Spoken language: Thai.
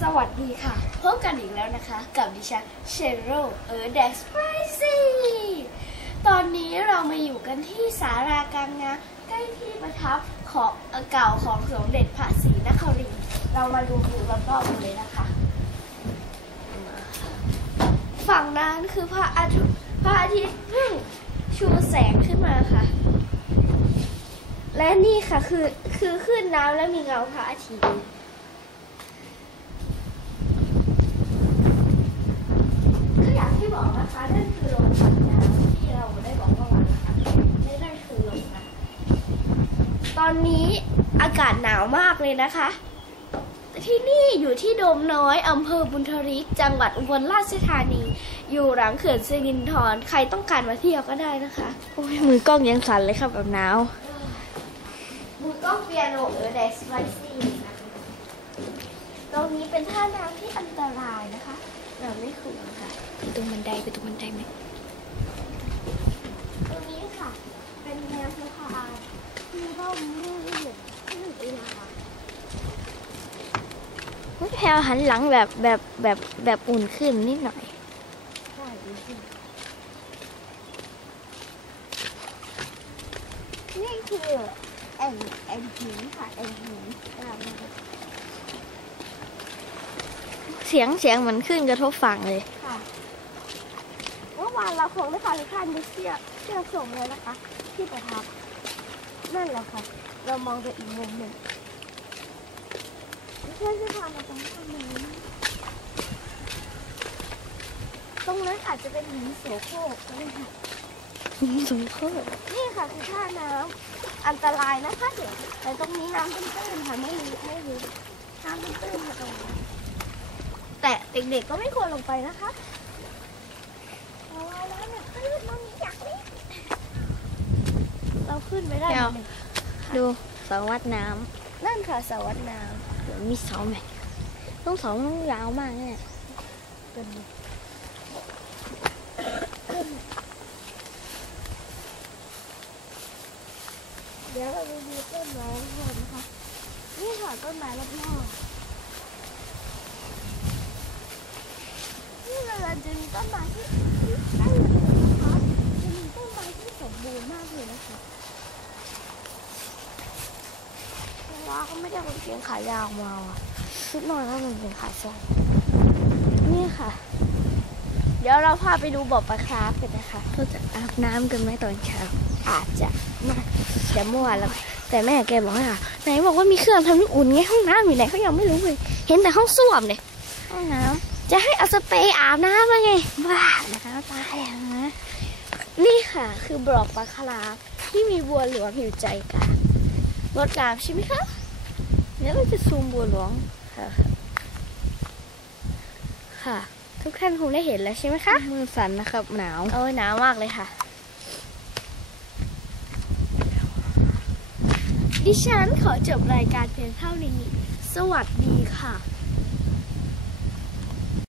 สวัสดีค่ะ พบกันอีกแล้วนะคะ กับดิฉันเชโรเออเด็กสไปซี่ตอนนี้เรามาอยู่กันที่สารากลางงาใกล้ที่ประทับของเอ่อเก่าของสมเด็จพระศรีนครินทร์เรามาดูดูรอบๆกันเลยนะคะ ฝั่งนั้นคือพระอาทิตย์พระอาทิตย์เพิ่งชูแสงขึ้นมาค่ะ และนี่ค่ะคือคือขึ้นน้ำและมีเงาพระอาทิตย์ ก็ อย่างที่บอกนะคะนั่นคือโรงสัตว์น้ำที่เราได้บอกเมื่อวานนะคะนี่นั่นคือโรงน้ำตอนนี้อากาศหนาวมากเลยนะคะ ที่นี่อยู่ที่โดมน้อยอำเภอบุญทริก จังหวัดอุบลราชธานี อยู่หลังเขื่อนสิรินธรใครต้องการมาเที่ยวก็ได้นะคะโอ้ยมือกล้องยังสั่นเลยครับแบบหนาวมือกล้องเปียโนเออเดสไวซี่นะคะตรงนี้เป็นท่าน้ำที่อันตรายนะคะ เราไม่ควรค่ะไปตรงบันไดไปตรงบันไดไหมตรงนี้ค่ะ เป็นแนวสะพานที่ร่มรื่นที่เวลาเฮ้ยแพลวหันหลังแบบแบบแบบแบบอุ่นขึ้นนิดหน่อยใช่ดูสินี่คือแอ่งแอ่งหินค่ะแอ่งหินอ่า เสียงเสียงเหมือนขึ้นกระทบฝั่งเลยค่ะเมื่อวานเราคงได้พาทุกท่านไปเที่ยวเที่ยวชมเลยนะคะ ที่ประทับนั่นแหละค่ะ เรามองไปอีกมุมหนึ่งเพื่อนจะพามาตรงท่านี้ตรงนั้นอาจจะเป็นหินโสโครกก็ได้ค่ะสมโคตรนี่ค่ะคือท่าน้ำอันตรายนะคะเดี๋ยวแต่ตรงนี้น้ำตื้นๆค่ะไม่ลึกไม่ลึกน้ำตื้นๆค่ะตรงนี้ แต่เด็กๆก็ไม่ควรลงไปนะคะเพราะว่าน้ำเนี่ยตื้นมันอยากเล่นเราขึ้นไม่ได้เลยดูเสาวัดน้นั่นค่ะสระวัดน้ำเดี๋ยวมีเสาไหมต้องเสามันยาวมากเนี่ยำเป็นเดี๋ยวเราไปดูต้นไม้ก่อนนะคะนี่ค่ะต้นไม้รอบๆนี่เรา จะมีต้นไม้ที่ที่ตั้งอยู่นะคะจะมีต้นไม้ที่สมบูรณ์มากเลยนะคะเพราะว่าเขาไม่ได้เอากางเกงขายาวมาอะชุดนอนแล้วมันเป็นขาสั้นนี่ค่ะ เดี๋ยวเราพาไปดูบ่อปลาคราฟกันนะคะเราจะอาบน้ำกันไหมตอนเช้าอาจจะมาแต่เมื่อวานเราแต่แม่แกบอกว่าไหนบอกว่ามีเครื่องทำน้ำอุ่นไงห้องน้ำอยู่ไหนเขายังไม่รู้เลย เห็นแต่ห้องส้วมเนี่ยห้องน้ จะให้เอาสเปรย์อาบน้ำมาไงบ้านะคะตายอย่างนะำนี่ค่ะ คือบ่อปลาคราฟที่มีบัวหลวงอยู่ใจกลางงดงามใช่ไหมคะเดี๋ยวเราจะซูมบัวหลวงค่ะค่ะทุกท่านคงได้เห็นแล้วใช่ไหมคะ มือสั่นนะครับ หนาวโอ้ยหนาวมากเลยค่ะ ดิฉันขอจบรายการเพียงเท่านี้ สวัสดีค่ะ